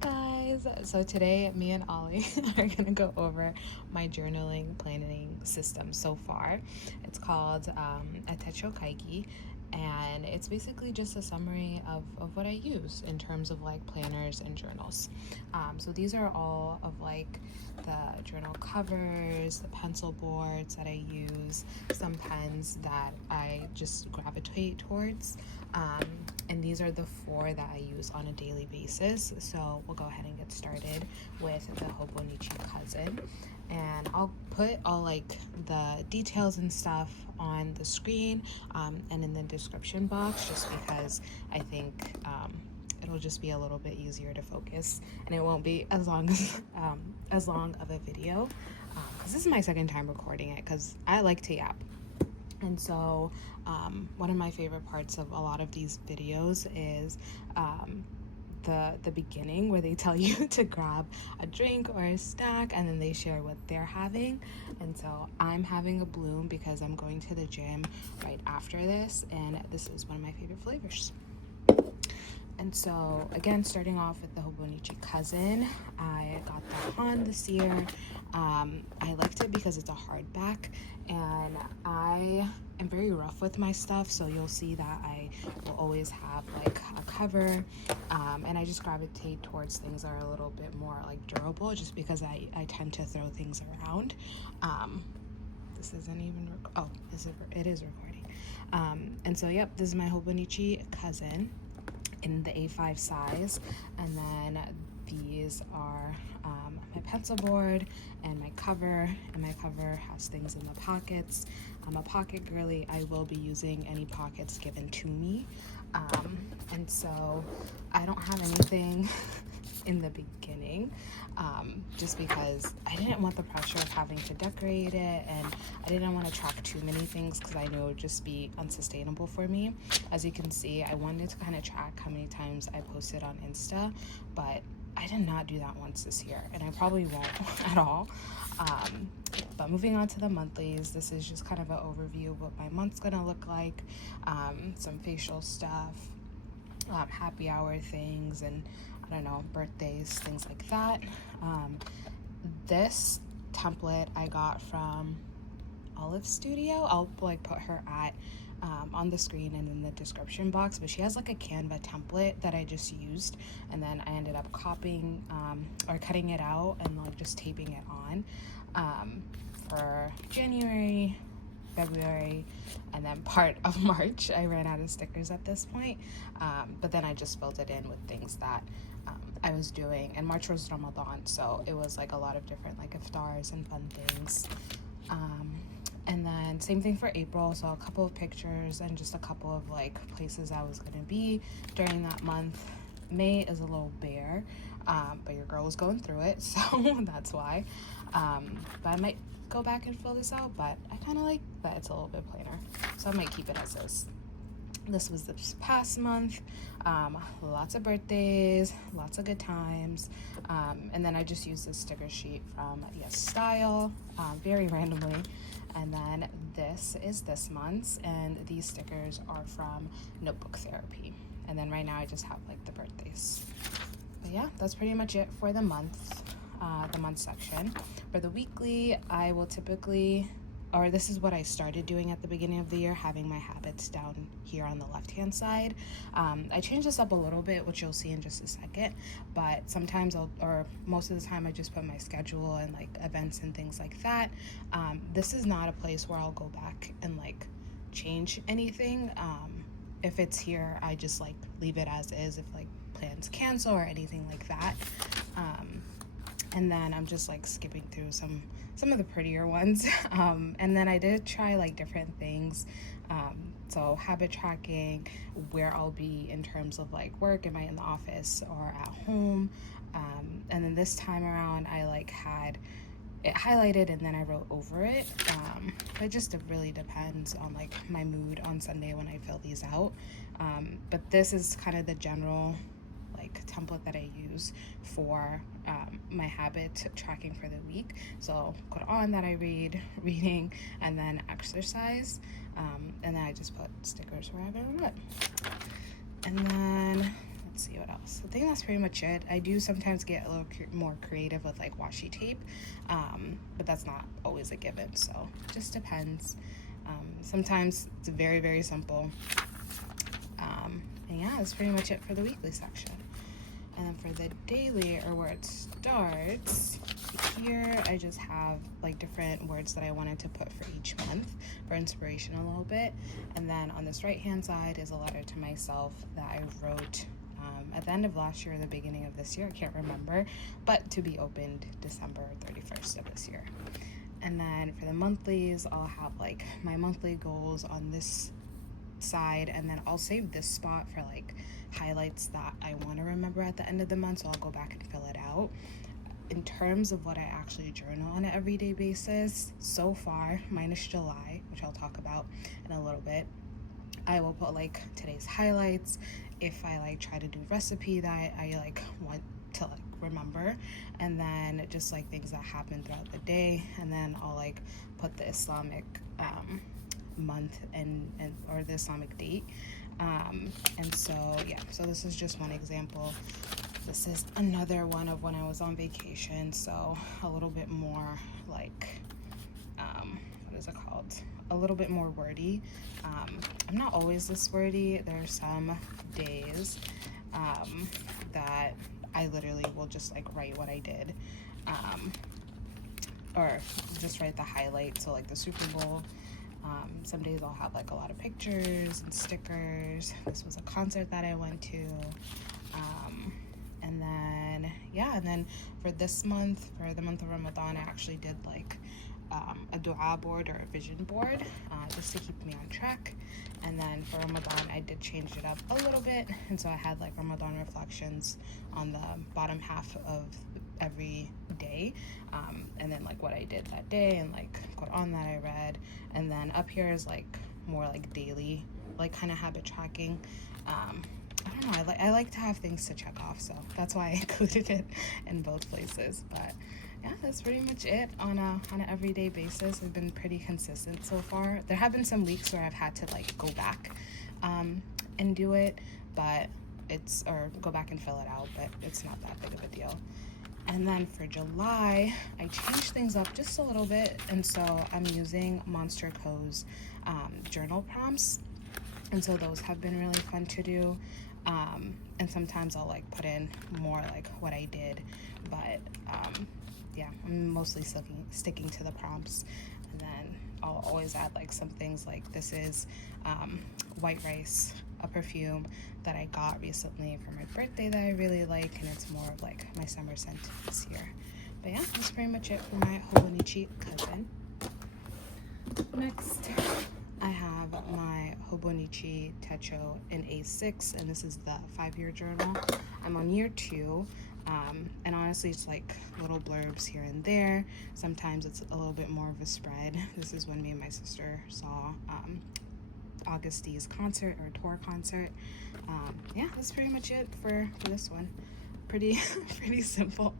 guys, so today me and Ollie are gonna go over my journaling planning system so far. It's called a Techo Kaigi, and it's basically just a summary of what I use in terms of like planners and journals. So these are all of like the journal covers, the pencil boards that I use, some pens that I just gravitate towards, and these are the 4 that I use on a daily basis. So we'll go ahead and get started with the Hobonichi cousin, and I'll put all like the details and stuff on the screen and in the description box, just because I think it'll just be a little bit easier to focus, and it won't be as long of a video, because this is my second time recording it because I like to yap. And so one of my favorite parts of a lot of these videos is the beginning, where they tell you to grab a drink or a snack, and then they share what they're having. And so I'm having a bloom because I'm going to the gym right after this, and this is one of my favorite flavors. And so again, starting off with the Hobonichi cousin, I got that on this year. I liked it because it's a hardback, and I am very rough with my stuff, so you'll see that I will always have like a cover, and I just gravitate towards things that are a little bit more like durable, just because I tend to throw things around. This isn't even it is recording. And so yep, this is my Hobonichi cousin in the A5 size, and then these are my pencil board and my cover, and my cover has things in the pockets. I'm a pocket girly. I will be using any pockets given to me, and so I don't have anything in the beginning, just because I didn't want the pressure of having to decorate it, and I didn't want to track too many things because I knew it would just be unsustainable for me. As you can see, I wanted to kind of track how many times I posted on Insta, but I did not do that once this year, and I probably won't at all. But moving on to the monthlies, this is just kind of an overview of what my month's gonna look like. Some facial stuff, happy hour things, and I don't know, birthdays, things like that. This template I got from Olive Studio. I'll like put her at on the screen and in the description box, but she has like a Canva template that I just used, and then I ended up copying or cutting it out and like just taping it on for January, February, and then part of March. I ran out of stickers at this point, but then I just filled it in with things that I was doing, and March was Ramadan, so it was like a lot of different like iftars and fun things. And then same thing for April, so a couple of pictures and just a couple of like places I was gonna be during that month. May is a little bare, but your girl was going through it, so that's why. But I might go back and fill this out, but I kind of like that it's a little bit plainer, so I might keep it as is. This was this past month. Lots of birthdays, lots of good times, and then I just used this sticker sheet from Yes Style, very randomly. And then this is this month's, and these stickers are from Notebook Therapy. And then right now I just have like the birthdays. But yeah, that's pretty much it for the month section. For the weekly, I will typically, or this is what I started doing at the beginning of the year, having my habits down here on the left-hand side. I changed this up a little bit, which you'll see in just a second, but sometimes or most of the time, I just put my schedule and like events and things like that. This is not a place where I'll go back and like change anything. If it's here, I just like leave it as is if like plans cancel or anything like that. And then I'm just like skipping through some of the prettier ones. And then I did try like different things. So habit tracking, where I'll be in terms of like work, am I in the office or at home? And then this time around, I like had it highlighted and then I wrote over it. But it really depends on like my mood on Sunday when I fill these out. But this is kind of the general like template that I use for my habit tracking for the week. So Quran that I reading, and then exercise, and then I just put stickers wherever I put. And then let's see what else. I think that's pretty much it. I do sometimes get a little more creative with like washi tape, but that's not always a given, so it just depends. Sometimes it's very, very simple. And yeah, that's pretty much it for the weekly section. And then for the daily, or where it starts, here I just have like different words that I wanted to put for each month for inspiration a little bit. And then on this right hand side is a letter to myself that I wrote at the end of last year or the beginning of this year, I can't remember, but to be opened December 31st of this year. And then for the monthlies, I'll have like my monthly goals on this side, and then I'll save this spot for like highlights that I want to remember at the end of the month, so I'll go back and fill it out. In terms of what I actually journal on an everyday basis, so far, minus July, which I'll talk about in a little bit, I will put like today's highlights. If I like try to do a recipe that I like want to like remember, and then just like things that happen throughout the day, and then I'll like put the Islamic month and or the Islamic date. And so yeah, so this is just one example. This is another one of when I was on vacation, so a little bit more like what is it called, a little bit more wordy. I'm not always this wordy. There are some days that I literally will just like write what I did, or just write the highlight, so like the Super Bowl. Some days I'll have like a lot of pictures and stickers. This was a concert that I went to. And then, yeah, and then for this month, for the month of Ramadan, I actually did like a dua board or a vision board, just to keep me on track. And then for Ramadan, I did change it up a little bit. And so I had like Ramadan reflections on the bottom half of every day, and then like what I did that day, and like Quran that I read. And then up here is like more like daily, like kind of habit tracking. I don't know, I like to have things to check off, so that's why I included it in both places. But yeah, that's pretty much it on an everyday basis. I've been pretty consistent so far. There have been some weeks where I've had to like go back and do it, but or go back and fill it out, but it's not that big of a deal. And then for July, I changed things up just a little bit, and so I'm using Monster Co's journal prompts, and so those have been really fun to do. And sometimes I'll like put in more like what I did, but yeah, I'm mostly sticking to the prompts. And then I'll always add like some things like this is white rice, a perfume that I got recently for my birthday that I really like, and it's more of like my summer scent this year. But yeah, that's pretty much it for my Hobonichi cousin. Next, I have my Hobonichi Techo in A6, and this is the 5-year journal. I'm on year 2, and honestly it's like little blurbs here and there. Sometimes it's a little bit more of a spread. This is when me and my sister saw August D's concert, or tour concert. Yeah, that's pretty much it for this one. Pretty simple.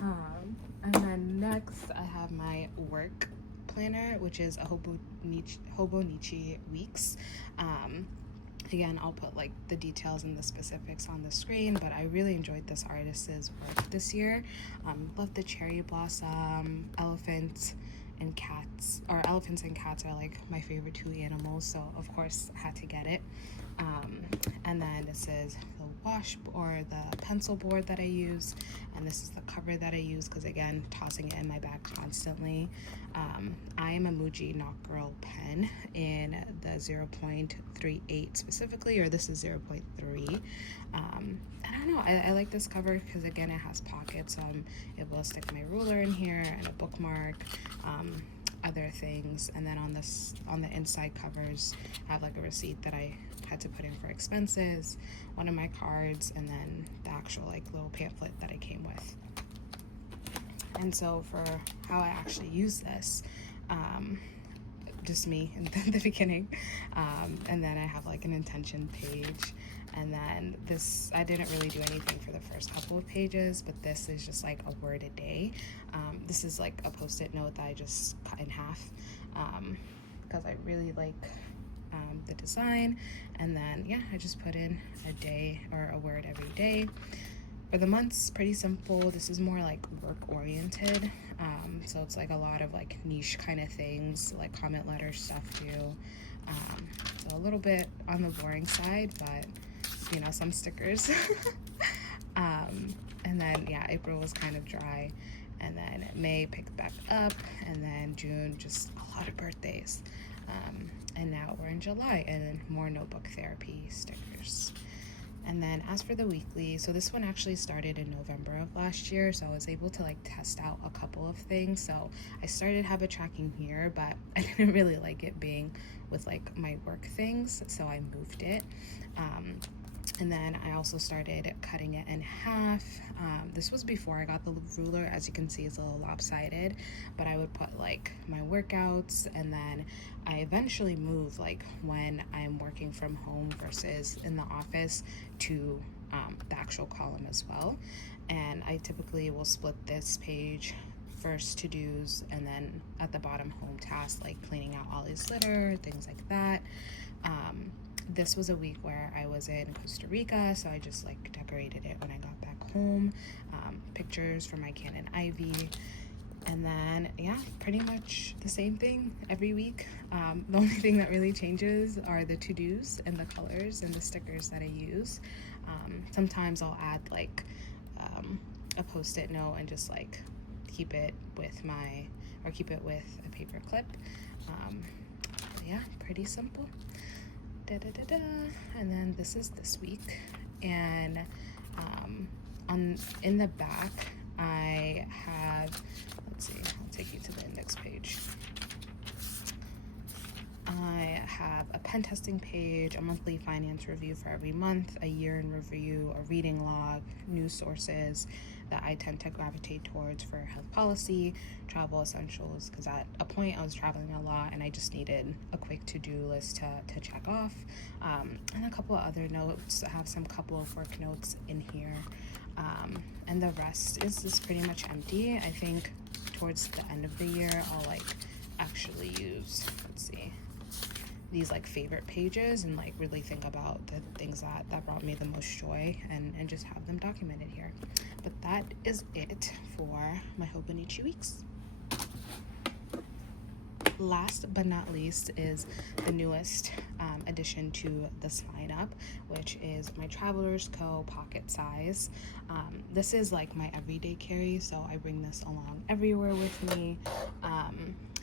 And then next I have my work planner, which is a Hobonichi Weeks. Again, I'll put like the details and the specifics on the screen, but I really enjoyed this artist's work this year. Love the cherry blossom, elephants and cats are like my favorite 2 animals, so of course I had to get it. And then this is the pencil board that I use, and this is the cover that I use because, again, tossing it in my bag constantly. I am a Muji Knock Girl pen in the 0.38 specifically, or this is 0.3. I don't know, I like this cover because, again, it has pockets, so I'm able to stick my ruler in here and a bookmark, other things. And then on the inside covers, I have like a receipt that I had to put in for expenses, one of my cards, and then the actual like little pamphlet that I came with. And so for how I actually use this, just me in the beginning, and then I have like an intention page, and then this, I didn't really do anything for the first couple of pages, but this is just like a word a day. This is like a post-it note that I just cut in half, because I really like the design, and then yeah, I just put in a day or a word every day. For the months, pretty simple. This is more like work oriented, so it's like a lot of like niche kind of things, like comment letter stuff too. So a little bit on the boring side, but you know, some stickers. And then yeah, April was kind of dry, and then May picked back up, and then June just a lot of birthdays. And now we're in July, and then more notebook therapy stickers. And then as for the weekly, so this one actually started in November of last year, so I was able to like test out a couple of things. So I started habit tracking here, but I didn't really like it being with like my work things, so I moved it. And then I also started cutting it in half. This was before I got the ruler. As you can see, it's a little lopsided, but I would put like my workouts, and then I eventually moved like when I'm working from home versus in the office to the actual column as well. And I typically will split this page first to-dos, and then at the bottom home tasks like cleaning out Ollie's litter, things like that. This was a week where I was in Costa Rica, so I just like decorated it when I got back home. Pictures for my Canon Ivy. And then yeah, pretty much the same thing every week. The only thing that really changes are the to-dos and the colors and the stickers that I use. Sometimes I'll add like a post-it note and just like keep it with a paper clip. Yeah, pretty simple. And then this is this week, and in the back I have, let's see, I'll take you to the index page. I have a pen testing page, a monthly finance review for every month, a year in review, a reading log, news sources that I tend to gravitate towards for health policy, travel essentials, because at a point I was traveling a lot and I just needed a quick to-do list to check off, and a couple of other notes. I have some couple of work notes in here, and the rest is just pretty much empty. I think towards the end of the year I'll like actually use, let's see, these like favorite pages and like really think about the things that brought me the most joy, and just have them documented here. But that is it for my Hobonichi Weeks. Last but not least is the newest addition to the sign up, which is my Travelers Co. pocket size. This is like my everyday carry, so I bring this along everywhere with me.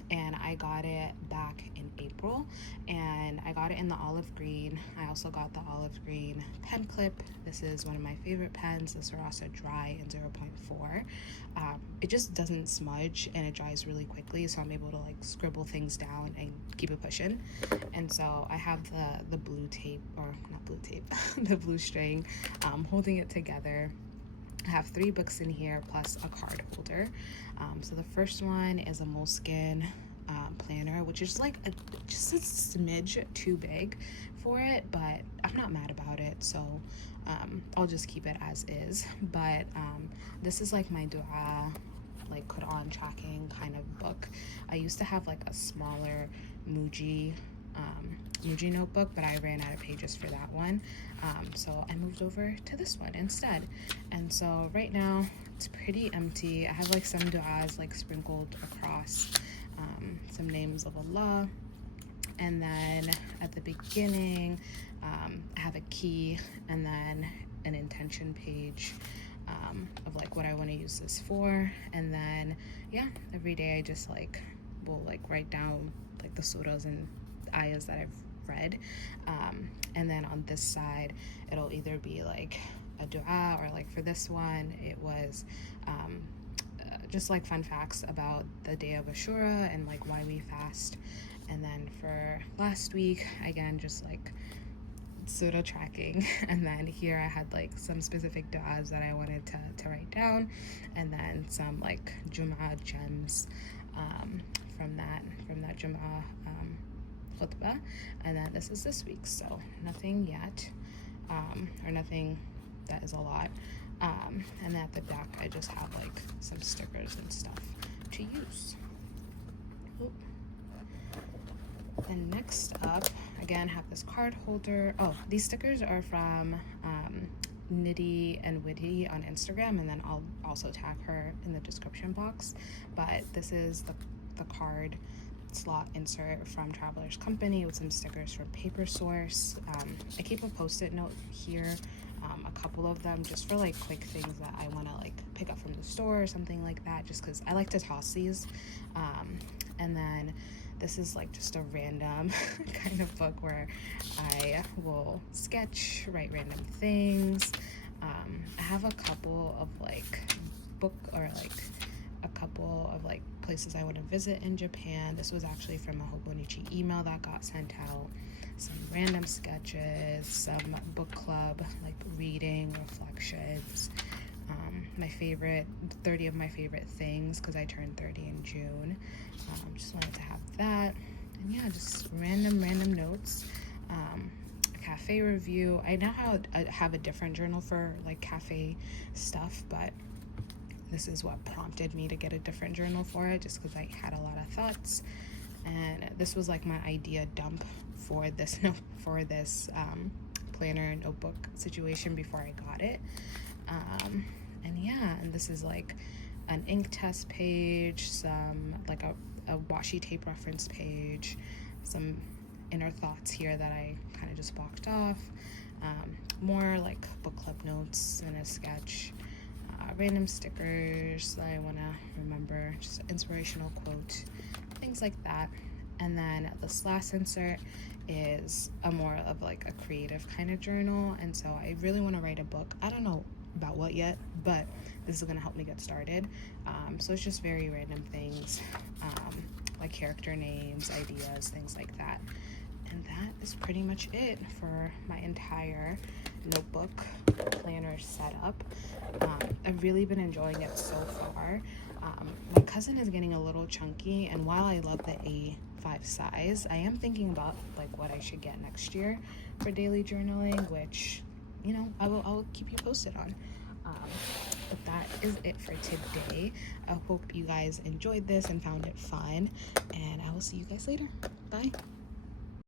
And I got it back in April, and I got it in the olive green. I also got the olive green pen clip. This is one of my favorite pens, the Sarasa Dry in 0.4. It just doesn't smudge, and it dries really quickly, so I'm able to like scribble things down and keep it pushing. And so I have the blue tape, or not blue tape, the blue string holding it together. I have 3 books in here plus a card holder. So the first one is a Moleskine planner, which is like just a smidge too big for it, but I'm not mad about it, so I'll just keep it as is. But this is like my dua, like Quran tracking kind of book. I used to have like a smaller Muji notebook, but I ran out of pages for that one, so I moved over to this one instead. And so right now it's pretty empty. I have like some du'as like sprinkled across, some names of Allah, and then at the beginning I have a key, and then an intention page of like what I want to use this for. And then yeah, every day I just like will like write down like the surahs and ayahs that I've read, and then on this side it'll either be like a dua, or like for this one it was just like fun facts about the day of Ashura and like why we fast. And then for last week, again, just like surah tracking. And then here I had like some specific du'as that I wanted to write down, and then some like Jum'ah gems from that Jum'ah khutbah. And then this is this week, so nothing yet, or nothing that is a lot. And at the back I just have like some stickers and stuff to use. Oop. Then next up, again, have this card holder. Oh, these stickers are from Nitty and Witty on Instagram, and then I'll also tag her in the description box. But this is the card slot insert from Traveler's Company with some stickers from Paper Source. I keep a post-it note here, a couple of them, just for like quick things that I want to like pick up from the store or something like that, just because I like to toss these. And then this is like just a random kind of book where I will sketch, write random things. I have a couple of like a couple of like places I want to visit in Japan. This was actually from a Hobonichi email that got sent out. Some random sketches, some book club like reading reflections. My favorite 30 of my favorite things, because I turned 30 in June. Just wanted to have that, and yeah, just random notes. A cafe review. I now have a different journal for like cafe stuff, but this is what prompted me to get a different journal for it, just because I had a lot of thoughts, and this was like my idea dump for this planner notebook situation before I got it. And yeah, and this is like an ink test page, some like a washi tape reference page, some inner thoughts here that I kind of just blocked off, more like book club notes and a sketch, random stickers that I want to remember, just an inspirational quote, things like that. And then this last insert is a more of like a creative kind of journal, and so I really want to write a book. I don't know about what yet, but this is going to help me get started. So it's just very random things, like character names, ideas, things like that. And that is pretty much it for my entire notebook planner setup. I've really been enjoying it so far. My cousin is getting a little chunky, and while I love the A5 size, I am thinking about like what I should get next year for daily journaling, which, you know, I'll keep you posted on. But that is it for today. I hope you guys enjoyed this and found it fun, and I will see you guys later. Bye.